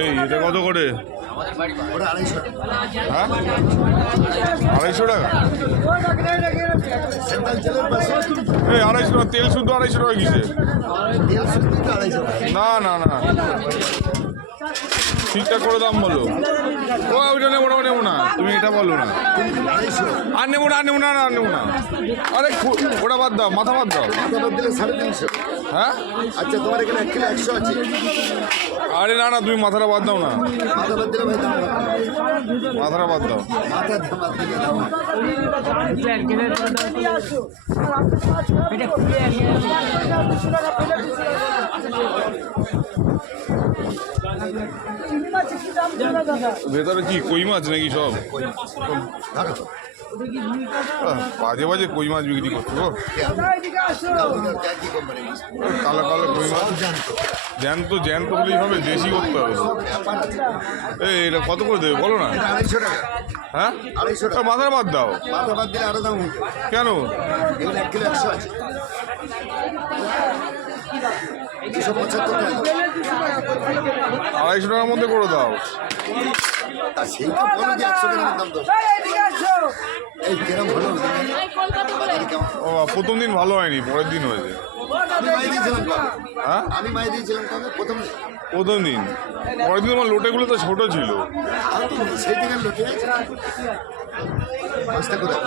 এই এটা কত করে? হ্যাঁ 250 টাকা। এই 250 টাকা তেল শুদ্ধ 250 টাকা কিসে? না না না ঠিকঠাক করে দাম বলো। ও ওইটা নেবো না নেবো না, তুমি এটা বলো না। আর নেবো না আর নেবো না আর নেবো না। আরে ওটা বাদ দাও, মাথা বাদ দাও। দিলে 350। হ্যাঁ আচ্ছা তোমার এখানে 1 কিলো 100 আছে। আরে না না তুমি মাথাটা বাদ দাও না, মাথা বাদ দিলে ভাই দাম মাথাটা বাদ দাও। মাথা বাদ দিলে দাম ভেতরে কি কই মাছ নাকি সব? বাজে বাজে কই মাছ বিক্রি করছো গো। কালো কালো কই মাছ জ্যান্ত জ্যান্ত বলেই হবে, দেশি করতে হবে। এই এটা কত করে দেবে বলো না? 250 টাকা। হ্যাঁ 250 টাকা। মাথার বাদ দাও। মাথা বাদ দিলে আরো দাম হয়ে যাবে। কেন? এগুলো 1 কিলো 100 আছে। 275 টাকা। 250 টাকার মধ্যে করে দাও। তা সেইটা বলো যে 100 টাকার দাম দাও। এই কিরম হলো? ও প্রথম দিন ভালো হয়নি, পরের দিন হয়েছে। আমি মাই দিয়েছিলাম কবে? হ্যাঁ আমি মাই দিয়েছিলাম কবে? প্রথম দিন। প্রথম দিন, পরের দিন আমার লোটেগুলো তো ছোট ছিল। আর তো সেই দিনের লোকে মাছটা কোথায়?